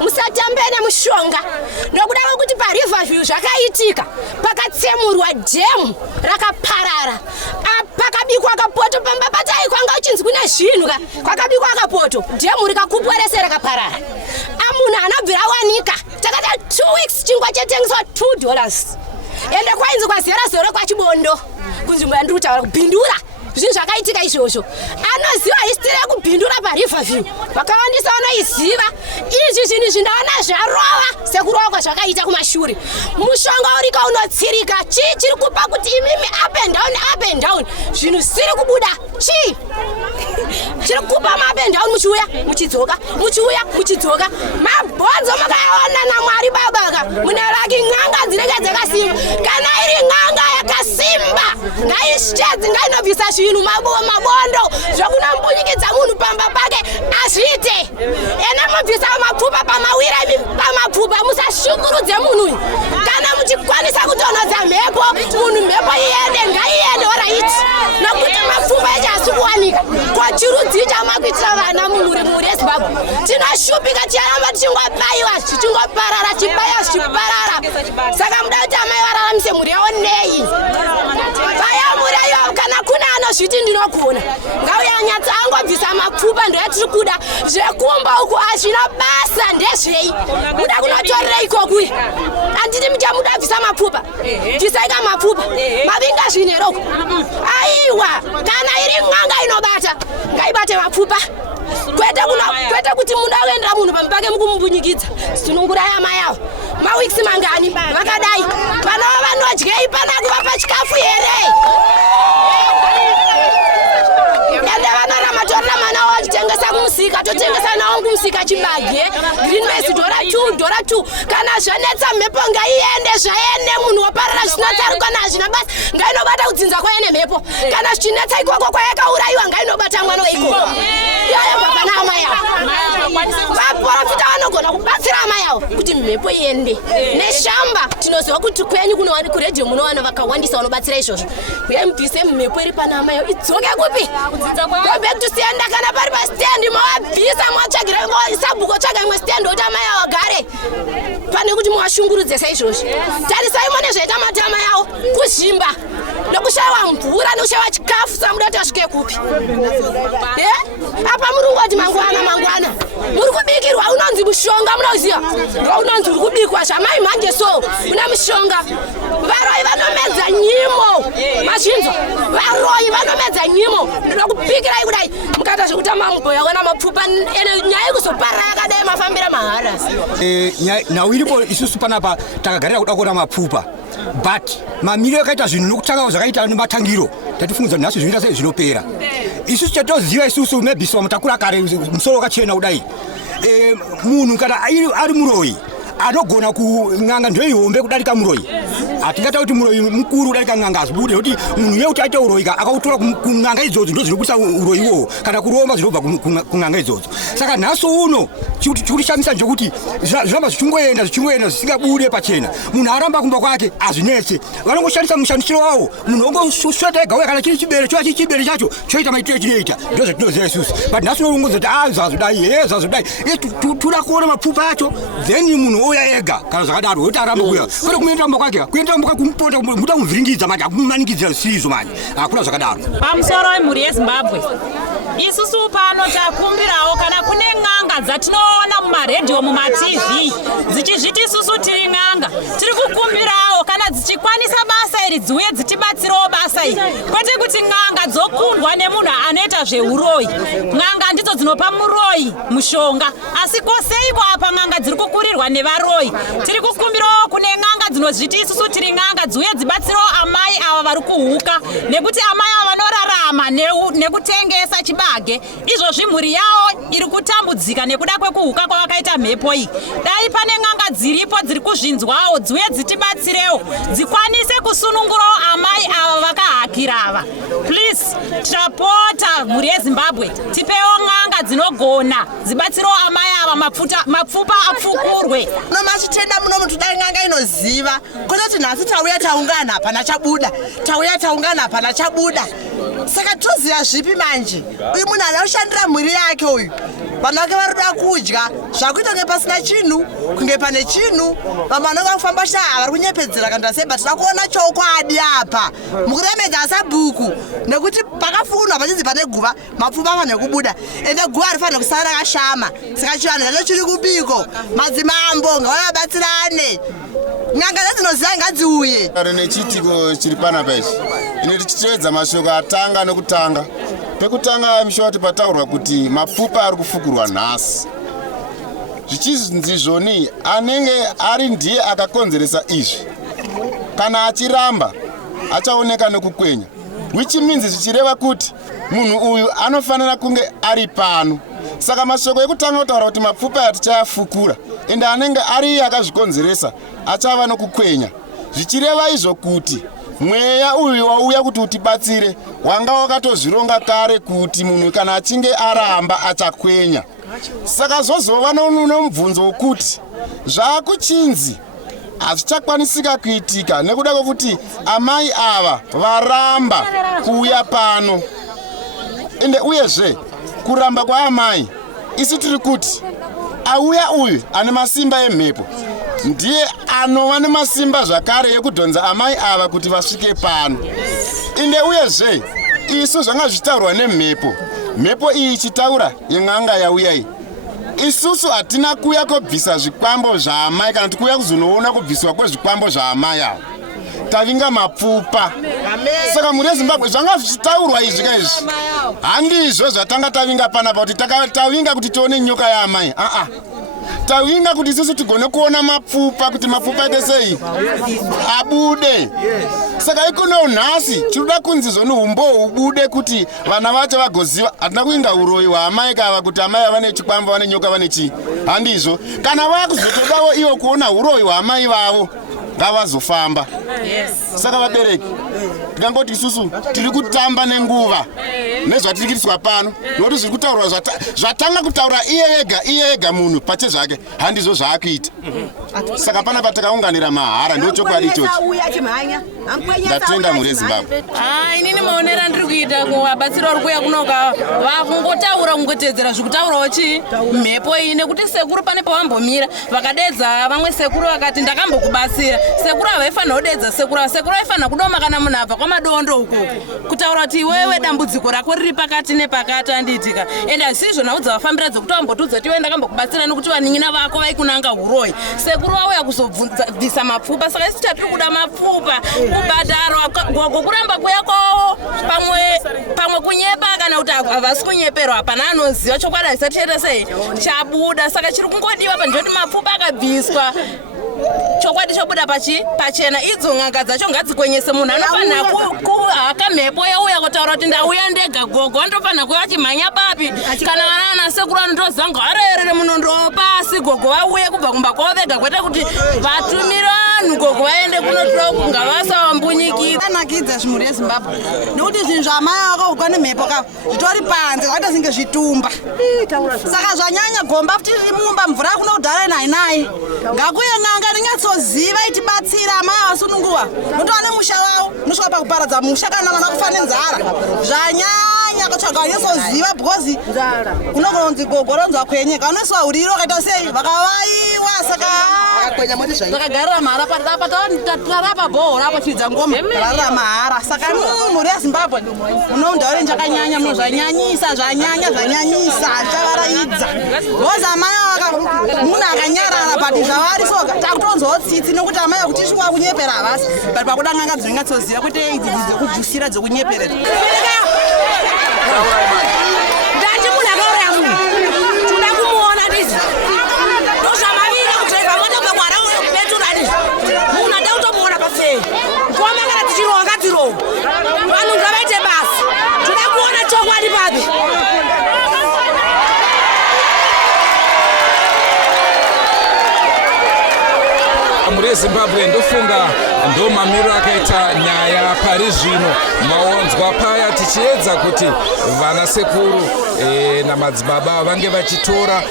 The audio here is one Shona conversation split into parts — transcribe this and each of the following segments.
Musatambene mushonga nokuda kuti pa Riverview zvakaitika pakatsemurwa jemu rakaparara pakabikwa kapoto pamba patai kwanga uchinzi kuna zvinhu kwakabikwa kapoto jemu rikakupwa rese rakaparara amunhu anobvira wanika takata 2 weeks chingwa chetengeswa $2 ende kwainzi kwazera zoro kwachibondo kunzvimbo yandiri kutaura kubhindura zvinhu zvakaitika izvozvo anoziva history yekubhindura paRiverview vakawandisa vanoiziva izvi zvinhu zvindaona zvarova sekurova kwazvakaita kumashure mushonga urika unotsirika chii chiri kupa kuti imimi up and down zvinhu zvisiri kubuda chii chiri kupa ma-up and down muchiuya muchidzoka mabhonzo makayaona naMwari babaka mune raki n'anga dzinenge dzakasimba kana iri n'anga yakasimba ngaishedzi ngainobvisa zvinhu mabondo zvokuna mbunyikidza munhu pamba pake azviite ena mubvisa mapfupa pamawira pamapfupa musashungurudze munhu kana muchikwanisa kutonhodza mhepo munhu mhepo iende ngaiende alright nokuti mapfupa echo asi kuwanika kwachirudzi chamakuitira vana muri eZimbabwe tinoshupika ticharamba tichingobaiwa zvichingoparara chibaya zvichiparara saka muda kuti amai vararamise mhuri yavo nei baya mhuri yayo kana kuna anozviti ndinogona ngauyanyatsa angobvisa mapfupa ndoyatiri kuda zvekumba uku hazvina basa ndezvei muda kunotorera ikokuyi handiti muchamuda bvisa mapfupa bvisaika mapfupa mavinga zvinheroko aiwa kana iri n'anga inobata ngaibate mapfupa kwete kuti munhu aendera munhu pambake mukumumbunyikidza sinunguraya mai avo mawiksi mangani vakadai vanova vanodyei pana kuvapa chikafu here ende vanoramatorera mana wavo achitengesa kumusika totengesa nawo kumusika chibage Greenmess $2 kana zvanetsa mhepo ngaiende zvaene munhu waparara zvinotsaruka nazvina basa ngainobata kudzinza kwaene mhepo kana zvichinetsa ikoko kwayakaurayiwa ngainobata mwana weikoko iyoyo baba naamai avo vaprofita vanogona kubatsira amai avo kuti mhepo iende neshamba tinoziva kuti kwenyu kunowani kuredhiyo munowana vakawandisa vanobatsira izvozvo uye mubvise mhepo iri pana amai avo idzoke kupi go back to stand kana pari pastendi mavabvisa mwatsvagira sabhuko tsvaga imwe stand kuti amai avo agare pane kuti muwashungurudze saizvozvo tarisai mone zvaita matama yavo kuzhimba nokushayiwa mvura nokushayiwa chikafu samuda kuti vasvike kupi apa muri kungoti mangwana muri kubikirwa unonzi mushonga munoziva unonzi uri kubikwa zvamai mhanje so una mushonga varoyi vanomedza nyimo mazvinzwa varoyi vanomedza nyimo ndinoda kubikirai kudai mukaita zvekutama mubhoya kana mapfupa ene nyaya yekuzoparara yakadai mafambira mahara nhau iripo isusu panapa takagarira kuda kuona mapfupa but mamiro yakaita zvinhu nokutanga zvakaita nematangiro tatifungudza nhasi zvinoita sei zvinopera isusu chatoziva isusu mebhisi vamutakura kare musoro wakachena kudai munhu kana ari muroyi anogona kung'anga ndoihombe kudarika muroyi atingata kuti muroyi mukuru udarika ng'anga azibude kuti munhu uye kuti aite uroyika akautora kung'anga idzodzo ndo zvinobudisa uroyiwo kana kuromba zvinobva kung'anga idzodzo. Saka nhasi uno chikutishamisa njokuti zviramba zvichingoenda zvisingabude pachena. Munhu aramba kumba kwake azvinetse. Vanongoshandisa mushandisiro wavo. Munhu ongosweta ega uye kana chiri chibere chacho choita maitiro chinoita. Ndo zvatinoziva isusu. But nhasi unongozoti zvazodai toda kuona mapfupa acho then munhu ouya ega kana zvakadaro kuti aramba kuya. Kwete kuenda mba kwake kuenda mba kumuponda muda kumuvhiringidzira manje akumanikidzira zvisizvo manje. Hakuna zvakadaro. Pamusoro wemhuri yeZimbabwe isusu pano takumbirawo kana kune ng'anga dzatinoona mumaredhiyo mumaTV dzichizviti isusu tiri ng'anga tiri kukumbirawo kana dzichikwanisa basa iri dziuye dzitibatsirawo basa iri kwete kuti ng'anga dzokundwa nemunhu anoita zveuroyi. Ng'anga ndidzo dzinopa muroyi mushonga asi koseiko apa ng'anga dziri kukurirwa nevaroyi. Tiri kukumbirawo kune ng'anga dzinozviti isusu tiri ng'anga dziuye dzibatsirawo amai ava vari kuhuka nekuti amai ava vanorarama nekutengesa chibage izvozvi mhuri yavo iri kutambudzika nekuda kwekuhuka kwavakaita mhepo iyi. Dai pane ng'anga dziripo dziri kuzvinzwawo dziuye dzitibatsirewo dzikwanise kusunungurawo amai ava vakahakira ava. Please tapota mhuri yeZimbabwe tipewo ng'anga dzinogona dzibatsirewo amai ava mapfupa apfukurwe. Nomachitenda muno mutu dai ng'anga inoziva kuti nhasi tauya taungana hapana chabuda taungana hapana chabuda. Saka toziva zvipi manje uyu munhu anoshandira mhuri yake uyu vanhu vake varikuda kudya zvakuita kunge pasina chinhu kunge pane chinhu vamwe vanonga kufamba shaa vari kunyepedzera kana seba tida kuona chokwadi apa mukuremedza asabhuku nekuti pakafunwa pachinzi pane guva mapfupa afanira kubuda ende guva rifanira kusara rakashama. Saka chivanhu zvacho chiri kupiko madzimambo ngavavabatsirane ng'anga dzinoziva ngadziuye. Nechitiko chiri panapa ichi ine tichitevedza mashoko atanga nekutanga. Pekutanga mishoti pataurwa kuti mapfupa ari kufukurwa nhasi zvichinzi izvoni anenge ari ndiye akakonzeresa izvi kana achiramba achaoneka nekukwenya, which means zvichireva kuti munhu uyu anofanira kunge ari pano. Saka mashoko ekutanga kutaura kuti mapfupa atichayafukura ende anenge ari iye akazvikonzeresa achava nokukwenya, zvichireva izvo kuti mweya uyu wauya kuti utibatsire wanga wakatozvironga kare kuti munhu kana achinge aramba achakwenya. Saka zvozova nomubvunzo wokuti zvaakuchinzi hazvichakwanisika kuitika nekuda kwokuti amai ava varamba kuuya pano ende uyezve kuramba kwaamai isi tiri kuti auya uyu ane masimba emhepo ndiye anova nemasimba zvakare ekudhonza amai ava kuti vasvike pano ende uyezve isu zvanga zvichitaurwa nemhepo, mhepo iyi ichitaura yeng'anga yauya iyi. Isusu hatina kuuya kubvisa zvikwambo zvaamai kana tikuuya kuzonoona kubviswa kwezvikwambo zvaamai ava tavinga mapfupa. Saka mhuri yeZimbabwe zvanga zvichitaurwa izvi kaizvi handizvo zvatanga tavinga panapa kuti tavinga kuti tione nyoka yaamai tavinga kuti isusu tigone kuona mapfupa kuti mapfupa ete sei abude. Saka ikono nhasi chirikuda kunzi zvoni umbohwu ubude kuti vana vacho vagoziva. Hatina kuinga uroyi hwaamai kava kuti amai ava nechikwambo vane nyoka vane chii handizvo. Kana vakuzotodawo ivo kuona uroyi hwaamai vavo ngavazofamba. Saka vabereki tikangoti isusu tiri kutamba nenguva nezvatiri kuitiswa pano nokuti zviri kutaurwa zvatanga kutaura iye ega munhu pache zvake handizvo zvaakuita. Saka panapa takaunganira mahara ndio chokwadi ichochi. Ndatenda mhuri yeZimbabwe. Inini maonera ndiri kuita kuvabatsira vari kuuya kunoka vakungotaura kungotedzera zvikutaurawo chii mhepo iyi nekuti sekuru pane pavambomira vakadedza vamwe sekuru vakati ndakambokubatsira sekuru havaifanira kudedza sekuru aifanira kudoma kana munhu abva kwamadondo ukoko kutaura kuti iwewe dambudziko rako riri pakati nepakati handiitika ende hazisizvo nhau dzavafambira dzokuti vambotudza kuti iwe ndakambokubatsira nekuti vanin'ina vako vaikunanga uroyi sekuru vauya kuzobvisa mapfupa. Saka isi tatiri kuda mapfupa kubhadharwa kokuramba kuya kwavo pamwe kunyepa kana kuti havasi kunyeperwa hapana anoziva chokwadi haisati chete sei chabuda. Saka chiri kungodiwa panjoti mapfupa akabviswa chokwadi chobuda pachena. Idzo ng'anga dzacho ngadzikwenyese munhu anofanira kuhaka mhepo yauya kutaura kuti ndauya ndega gogo anotofanira kuya vachimhanya papi kana vana sekuru anotozanga varerere munondo pasi gogo vauye kubva kumba kwavo vega kwete kuti vatumira vanhu gogo vaende kunotora kunga vasawambunyikira anakidza zvimhuri yezimbabwe nekuti zvinhu zvamai vakauka nemhepo ka zvitori panze zvakaita zinge zvitumba saka zvanyanya gomba kuti mumba mvura kuno kudhara inainai ngakuye n'anga ringatsoziva itibatsira amai avasununguva notova nemusha wavo nosvika pakuparadza musha kana vana kufa nenzara zvanyanya kutsvaga nesoziva bhozi unogonzi gogo ronzwa kwenyeka unoiswa uriro wakaita sei vakavaiwa saka takagarira mahara patarapa bhohoro apo chidza ngoma tararira mahara saka mhuri yezimbabwe unoundaure njakanyanya munozvanyanyisa zvanyanyisa chavaraidza bhozi amai munhu akanyarara pati zvavari soga takutonzwawo tsitsi nokuti amai akuti shuwa kunyepera havasi but pakuda n'anga dzinongatsoziva kuti idzi dzekujusira dzekunyeperera ndachi munhu akauraya munhu toda kumuona ndizi ndozvamavira kudhaiva motokamwara kupetura ndizi munhu anda kutomuona pafei ngoma kana tichirohwa ngadzirohwa vanhu ngavaite basa toda kuona chokwadi papi muri yezimbabwe ndofunga ndo mamiriro akaita nyaya pari zvino maonzwa paya tichiedza kuti vanasekuru namadzibaba vange vachitora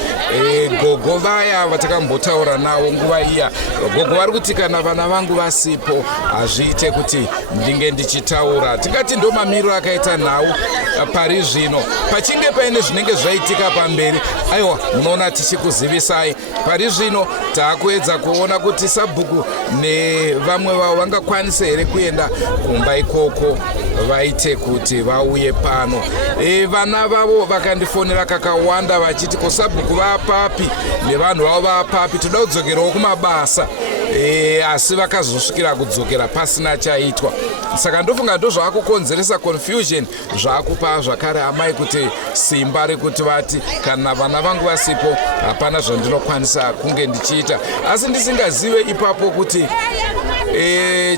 gogo vaya vatakambotaura navo nguva iya gogo vari kuti kana vana vangu vasipo hazviite kuti ndinge ndichitaura tingati ndo mamiriro akaita nhau pari zvino pachinge paine zvinenge zvaitika pamberi aiwa munoona tichikuzivisai pari zvino taakuedza kuona kuti sabhuku nevamwe vavo vangakwanise here kuenda kumba ikoko vaite kuti vauye pano vana vavo vakandifonera kakawanda vachiti ko sabhuku vapapi nevanhu vavo vapapi toda kudzokerawo kumabasa asi vakazosvikira kudzokera pasina chaitwa saka ndofunga ndo zvaakukonzeresa confusion zvaakupa zvakare amai kuti simba rekuti vati kana vana vangu vasipo hapana zvandinokwanisa kunge ndichiita asi ndisingazive ipapo kuti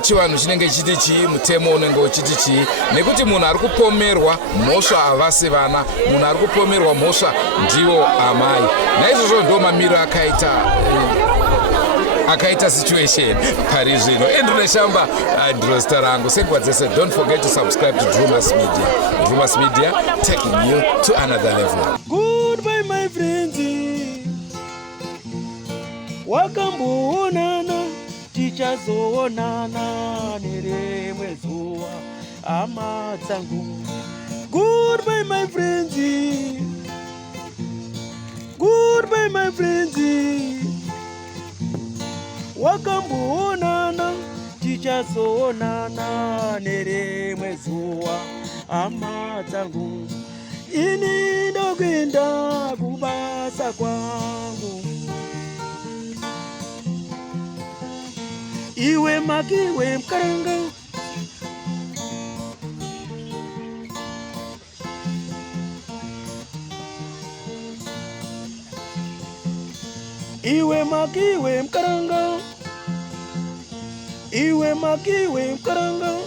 chivanhu chinenge chiti chii mutemo unenge uchiti chii nekuti munhu ari kupomerwa mhosva havasi vana munhu ari kupomerwa mhosva ndivo amai naizvozvo ndo mamiriro akaita situation pari zvino endineshamba ndiro zita rangu senguva dzese don't forget to subscribe to Drumas Media taking you to another level. Goodbye my friends, wakamboonana tichazoonana nerimwe zuva hama dzangu. Goodbye my friends, goodbye my friends, wakamboonana tichazoonana nerimwe zuva hama dzangu. Ini ndokwenda kubasa kwangu, iwe makiwe mkaranga, iwe makiwe mkaranga, iwe makiwe mkaranga.